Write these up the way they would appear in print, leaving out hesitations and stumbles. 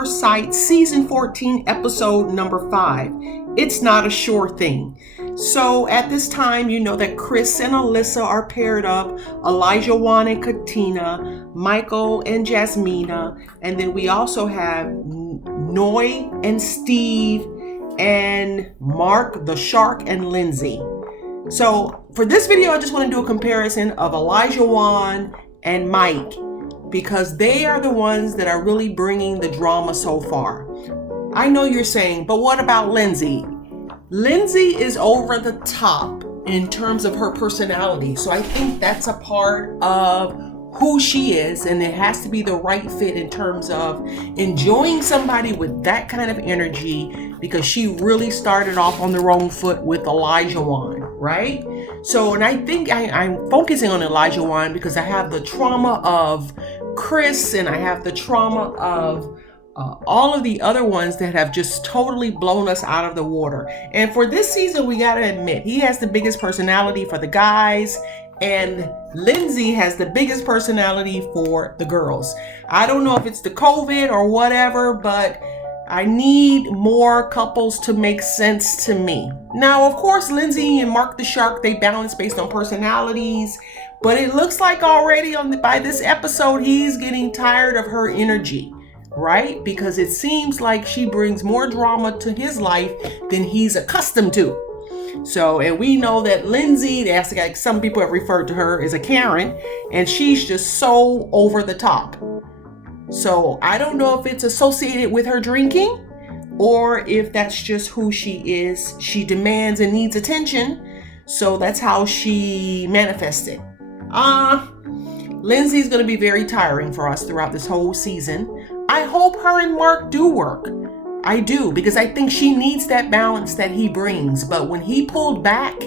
First Sight, Season 14, Episode number 5. It's not a sure thing. So at this time, you know that Chris and Alyssa are paired up, Elijah Wan and Katina, Michael and Jasmina, and then we also have Noi and Steve and Mark the Shark and Lindsay. So for this video, I just want to do a comparison of Elijah Wan and Mike, because they are the ones that are really bringing the drama so far. I know you're saying, but what about Lindsay? Lindsay is over the top in terms of her personality. So I think that's a part of who she is, and it has to be the right fit in terms of enjoying somebody with that kind of energy, because she really started off on the wrong foot with Elijah Wan, right? So, and I think I'm focusing on Elijah Wan because I have the trauma of Chris and I have the trauma of all of the other ones that have just totally blown us out of the water. And for this season, we got to admit, he has the biggest personality for the guys, and Lindsay has the biggest personality for the girls. I don't know if it's the COVID or whatever, but I need more couples to make sense to me. Now, of course, Lindsay and Mark the Shark, they balance based on personalities, but it looks like already by this episode, he's getting tired of her energy, right? Because it seems like she brings more drama to his life than he's accustomed to. So, and we know that Lindsay, that's like some people have referred to her as a Karen, and she's just so over the top. So I don't know if it's associated with her drinking or if that's just who she is. She demands and needs attention, so that's how she manifests it. Lindsay's going to be very tiring for us throughout this whole season. I hope her and Mark do work. I do, because I think she needs that balance that he brings. But when he pulled back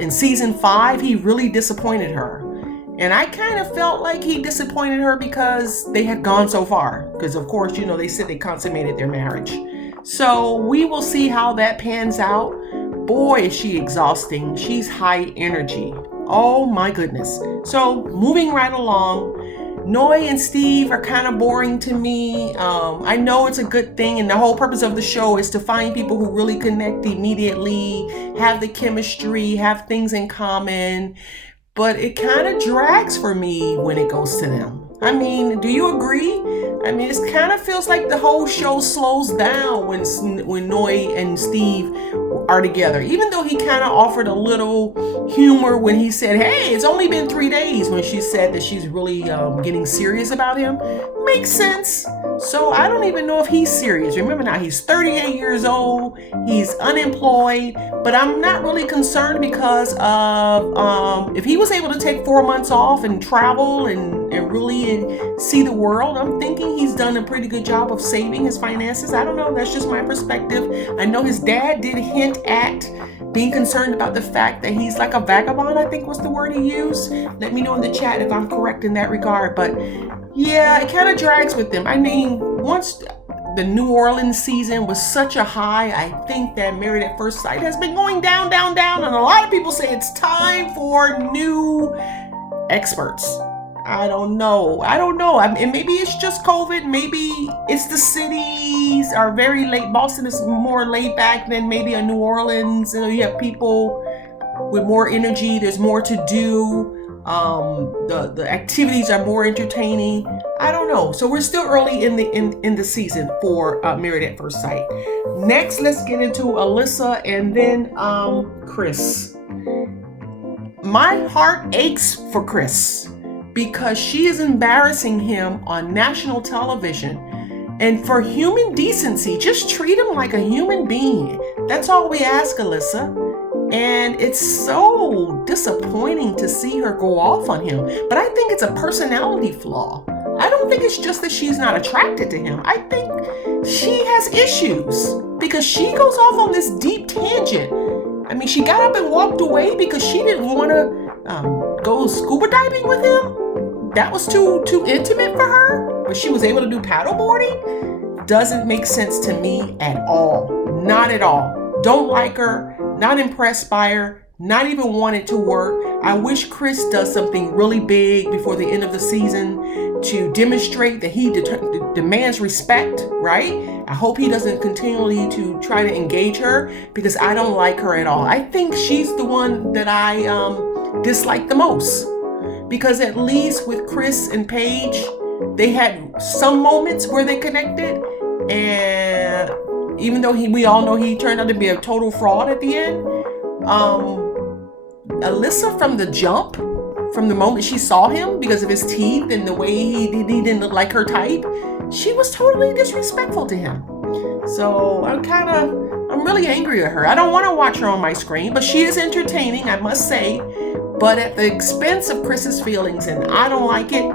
in season 5, he really disappointed her. And I kind of felt like he disappointed her because they had gone so far. Because of course, you know, they said they consummated their marriage. So we will see how that pans out. Boy, is she exhausting. She's high energy. Oh my goodness. So moving right along, Noi and Steve are kind of boring to me. I know it's a good thing, and the whole purpose of the show is to find people who really connect immediately, have the chemistry, have things in common, but it kind of drags for me when it goes to them. I mean, do you agree? I mean, it kind of feels like the whole show slows down when Noi and Steve are together, even though he kind of offered a little humor when he said, hey, it's only been 3 days, when she said that she's really getting serious about him. Makes sense. So I don't even know if he's serious. Remember now, he's 38 years old, he's unemployed, but I'm not really concerned because of if he was able to take 4 months off and travel and really see the world, I'm thinking he's done a pretty good job of saving his finances. I don't know, that's just my perspective. I know his dad did hint at being concerned about the fact that he's like a vagabond, I think was the word he used. Let me know in the chat if I'm correct in that regard. But yeah, it kind of drags with them. I mean, once the New Orleans season was such a high, I think that Married at First Sight has been going down, down, down. And a lot of people say it's time for new experts. I don't know. And maybe it's just COVID. Maybe it's the cities are very late. Boston is more laid back than maybe a New Orleans. You know, you have people with more energy. There's more to do. The activities are more entertaining. I don't know. So we're still early in the season for Married at First Sight. Next, let's get into Alyssa and then Chris. My heart aches for Chris, because she is embarrassing him on national television. And for human decency, just treat him like a human being. That's all we ask, Alyssa. And it's so disappointing to see her go off on him. But I think it's a personality flaw. I don't think it's just that she's not attracted to him. I think she has issues because she goes off on this deep tangent. I mean, she got up and walked away because she didn't want to go scuba diving with him. That was too intimate for her, but she was able to do paddleboarding. Doesn't make sense to me at all. Not at all. Don't like her, not impressed by her, not even want it to work. I wish Chris does something really big before the end of the season. to demonstrate that he demands respect, right? I hope he doesn't continually to try to engage her, because I don't like her at all. I think she's the one that I dislike the most, because at least with Chris and Paige, they had some moments where they connected, and even though we all know he turned out to be a total fraud at the end, Alyssa from the jump, from the moment she saw him, because of his teeth and the way he didn't look like her type, she was totally disrespectful to him. So I'm really angry at her. I don't want to watch her on my screen, but she is entertaining, I must say, but at the expense of Chris's feelings, and I don't like it.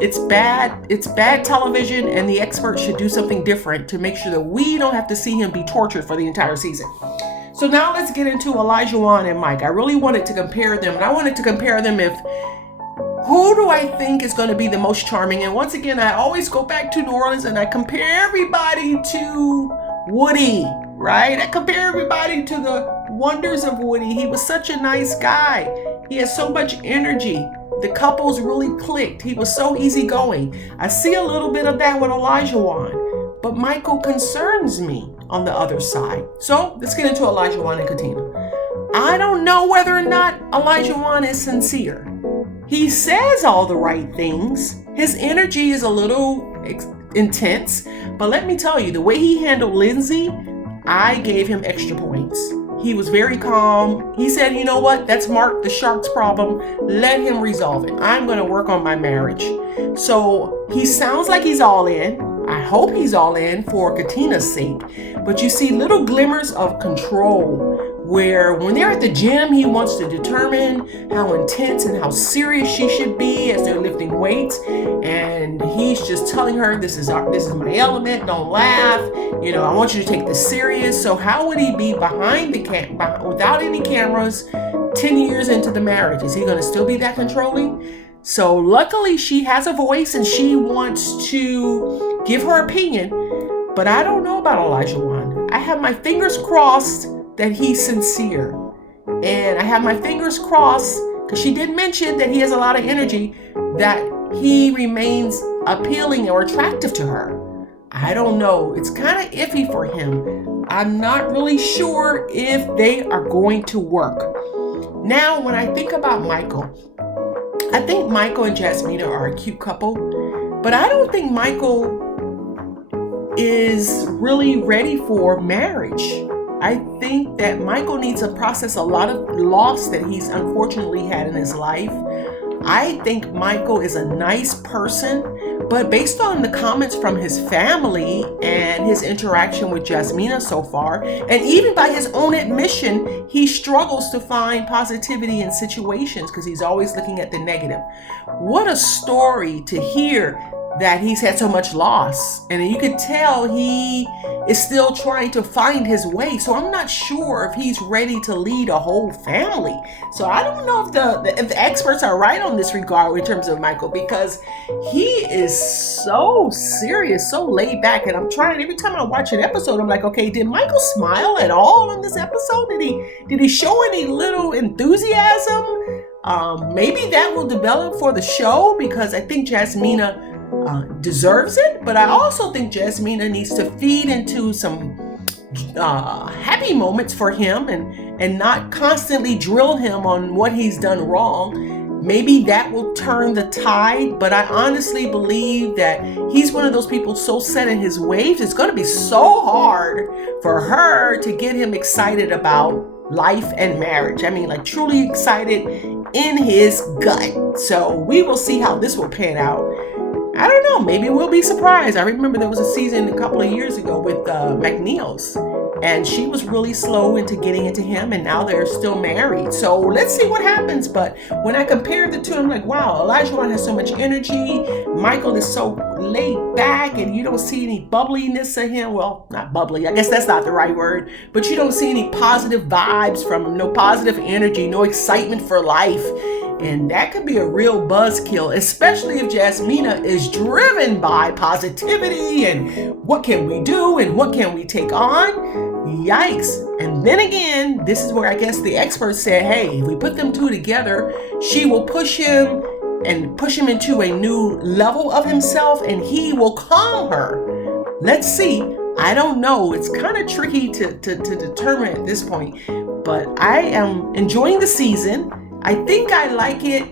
It's bad television, and the experts should do something different to make sure that we don't have to see him be tortured for the entire season. So now let's get into Olajuwon and Mike. I really wanted to compare them, and I wanted to compare them who do I think is going to be the most charming? And once again, I always go back to New Orleans and I compare everybody to Woody, right? I compare everybody to the wonders of Woody. He was such a nice guy. He had so much energy. The couples really clicked. He was so easygoing. I see a little bit of that with Olajuwon, but Michael concerns me on the other side. So let's get into Olajuwon and Katina. I don't know whether or not Olajuwon is sincere. He says all the right things. His energy is a little intense, but let me tell you, the way he handled Lindsay, I gave him extra points. He was very calm. He said, you know what? That's Mark the Shark's problem. Let him resolve it. I'm going to work on my marriage. So he sounds like he's all in. I hope he's all in for Katina's sake. But you see little glimmers of control, where when they're at the gym, he wants to determine how intense and how serious she should be as they're lifting weights. And he's just telling her, this is my element, don't laugh. You know, I want you to take this serious. So how would he be behind the without any cameras 10 years into the marriage? Is he going to still be that controlling? So luckily she has a voice and she wants to give her opinion, but I don't know about Olajuwon. I have my fingers crossed that he's sincere. And I have my fingers crossed, because she did mention that he has a lot of energy, that he remains appealing or attractive to her. I don't know. It's kind of iffy for him. I'm not really sure if they are going to work. Now, when I think about Michael, I think Michael and Jasmina are a cute couple, but I don't think Michael is really ready for marriage. I think that Michael needs to process a lot of loss that he's unfortunately had in his life. I think Michael is a nice person, but based on the comments from his family and his interaction with Jasmina so far, and even by his own admission, he struggles to find positivity in situations because he's always looking at the negative. What a story to hear that he's had so much loss, and you could tell he is still trying to find his way. So I'm not sure if he's ready to lead a whole family. So I don't know if the experts are right on this regard in terms of Michael, because he is so serious, so laid back, and I'm trying, every time I watch an episode, I'm like, okay, did Michael smile at all on this episode? Did he show any little enthusiasm? Maybe that will develop for the show, because I think Jasmina deserves it, but I also think Jasmina needs to feed into some happy moments for him and not constantly drill him on what he's done wrong. Maybe that will turn the tide, but I honestly believe that he's one of those people so set in his ways, it's going to be so hard for her to get him excited about life and marriage. I mean, like truly excited in his gut. So we will see how this will pan out. I don't know, maybe we'll be surprised. I remember there was a season a couple of years ago with McNeil's, and she was really slow into getting into him, and now they're still married. So let's see what happens. But when I compare the two, I'm like, wow, Olajuwon has so much energy. Michael is so laid back, and you don't see any bubbliness of him. Well, not bubbly, I guess that's not the right word, but you don't see any positive vibes from him, no positive energy, no excitement for life. And that could be a real buzzkill, especially if Jasmina is driven by positivity and what can we do and what can we take on? Yikes. And then again, this is where I guess the experts said, hey, if we put them two together, she will push him and push him into a new level of himself, and he will calm her. Let's see. I don't know. It's kind of tricky to determine at this point, but I am enjoying the season. I think I like it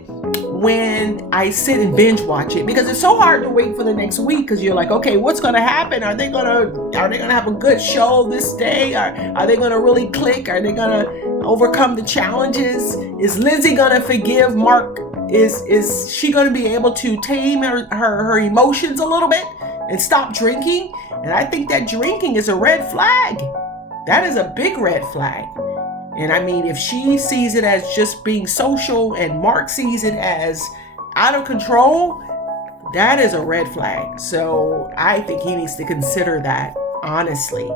when I sit and binge watch it, because it's so hard to wait for the next week, because you're like, okay, what's going to happen? Are they going to have a good show this day? Are they going to really click? Are they going to overcome the challenges? Is Lizzie going to forgive Mark? Is she going to be able to tame her emotions a little bit and stop drinking? And I think that drinking is a red flag. That is a big red flag. And I mean, if she sees it as just being social and Mark sees it as out of control, that is a red flag. So I think he needs to consider that, honestly.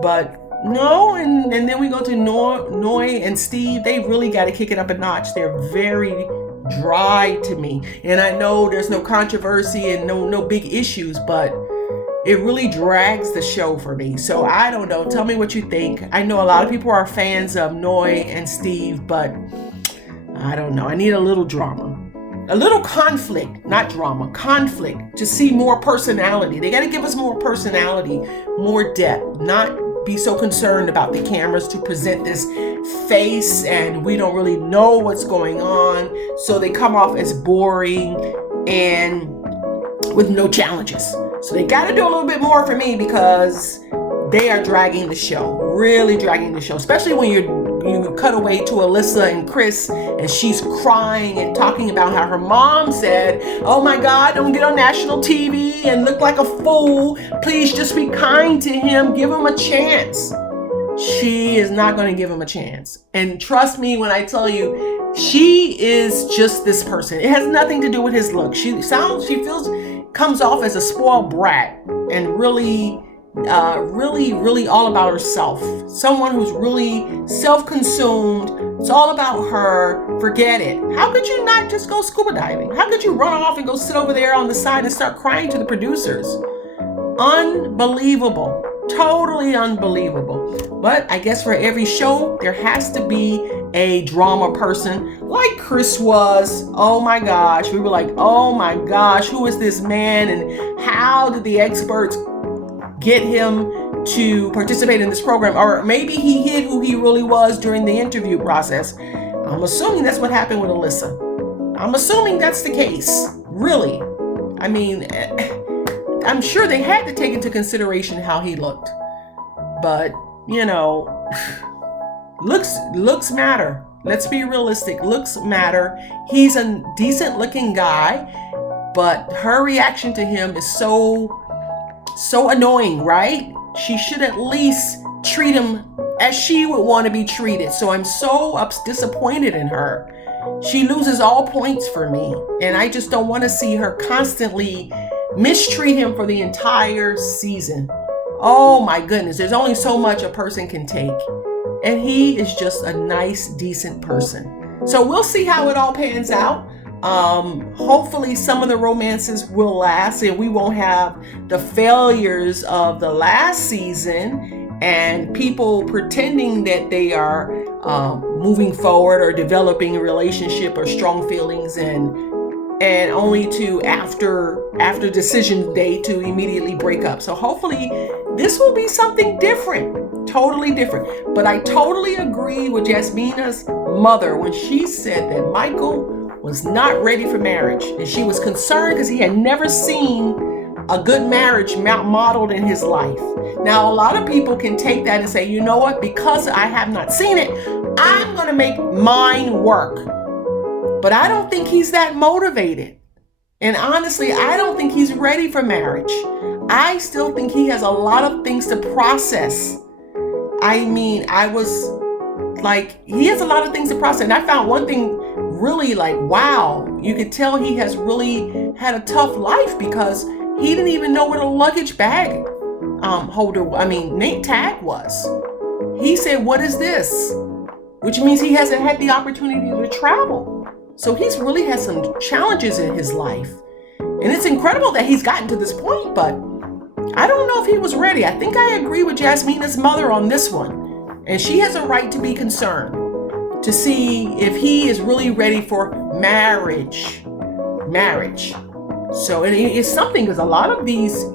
But no, and then we go to Noi and Steve. They really got to kick it up a notch. They're very dry to me. And I know there's no controversy and no big issues, but it really drags the show for me. So I don't know. Tell me what you think. I know a lot of people are fans of Noi and Steve, but I don't know. I need a little drama. A little conflict, not drama, conflict, to see more personality. They got to give us more personality, more depth, not be so concerned about the cameras to present this face and we don't really know what's going on. So they come off as boring and with no challenges. So they got to do a little bit more for me, because they are dragging the show, really dragging the show, especially when you cut away to Alyssa and Chris, and she's crying and talking about how her mom said, oh my God, don't get on national TV and look like a fool. Please just be kind to him. Give him a chance. She is not going to give him a chance. And trust me when I tell you, she is just this person. It has nothing to do with his look. She comes off as a spoiled brat and really all about herself. Someone who's really self-consumed. It's all about her. Forget it. How could you not just go scuba diving? How could you run off and go sit over there on the side and start crying to the producers? Unbelievable. Totally unbelievable. But I guess for every show, there has to be a drama person, like Chris was. Oh my gosh. We were like, oh my gosh, who is this man? And how did the experts get him to participate in this program? Or maybe he hid who he really was during the interview process. I'm assuming that's what happened with Alyssa. I'm assuming that's the case. Really. I mean, I'm sure they had to take into consideration how he looked. But, you know, looks matter. Let's be realistic. Looks matter. He's a decent looking guy, but her reaction to him is so annoying, right? She should at least treat him as she would want to be treated. So I'm so disappointed in her. She loses all points for me, and I just don't want to see her constantly mistreat him for the entire season. Oh my goodness, there's only so much a person can take. And he is just a nice, decent person. So we'll see how it all pans out. Hopefully some of the romances will last and we won't have the failures of the last season and people pretending that they are moving forward or developing a relationship or strong feelings and only to after decision day to immediately break up. So hopefully this will be something different, totally different. But I totally agree with Jasmina's mother when she said that Michael was not ready for marriage. And she was concerned because he had never seen a good marriage modeled in his life. Now, a lot of people can take that and say, you know what, because I have not seen it, I'm going to make mine work. But I don't think he's that motivated. And honestly, I don't think he's ready for marriage. I still think he has a lot of things to process. I mean, I was like, he has a lot of things to process. And I found one thing really like, wow, you could tell he has really had a tough life because he didn't even know what a luggage bag name tag was. He said, what is this? Which means he hasn't had the opportunity to travel. So he's really had some challenges in his life. And it's incredible that he's gotten to this point, but I don't know if he was ready. I think I agree with Jasmina's mother on this one. And she has a right to be concerned to see if he is really ready for marriage. marriage. So it's something, because a lot of these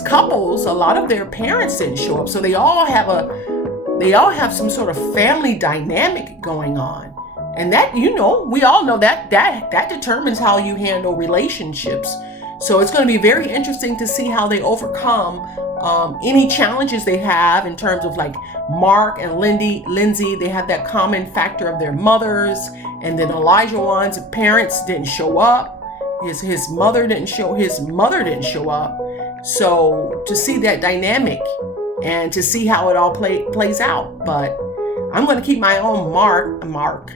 couples, a lot of their parents didn't show up. So they all have some sort of family dynamic going on. And that, we all know that determines how you handle relationships. So it's going to be very interesting to see how they overcome any challenges they have in terms of like Mark and Lindsay. They have that common factor of their mothers, and then Elijah Wan's parents didn't show up. His mother didn't show up. So to see that dynamic and to see how it all plays out. But I'm going to keep my own Mark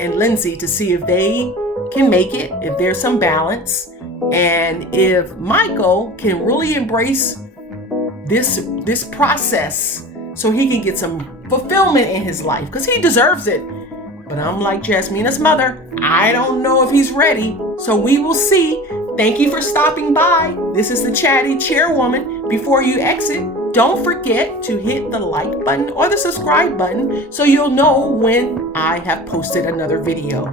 and Lindsay to see if they can make it, if there's some balance, and if Michael can really embrace this process so he can get some fulfillment in his life, because he deserves it. But I'm like Jasmina's mother, I don't know if he's ready. So we will see. Thank you for stopping by. This is the Chatty Chairwoman. Before you exit, don't forget to hit the like button or the subscribe button so you'll know when I have posted another video.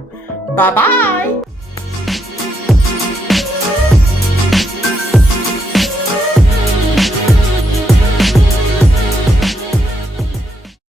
Bye-bye.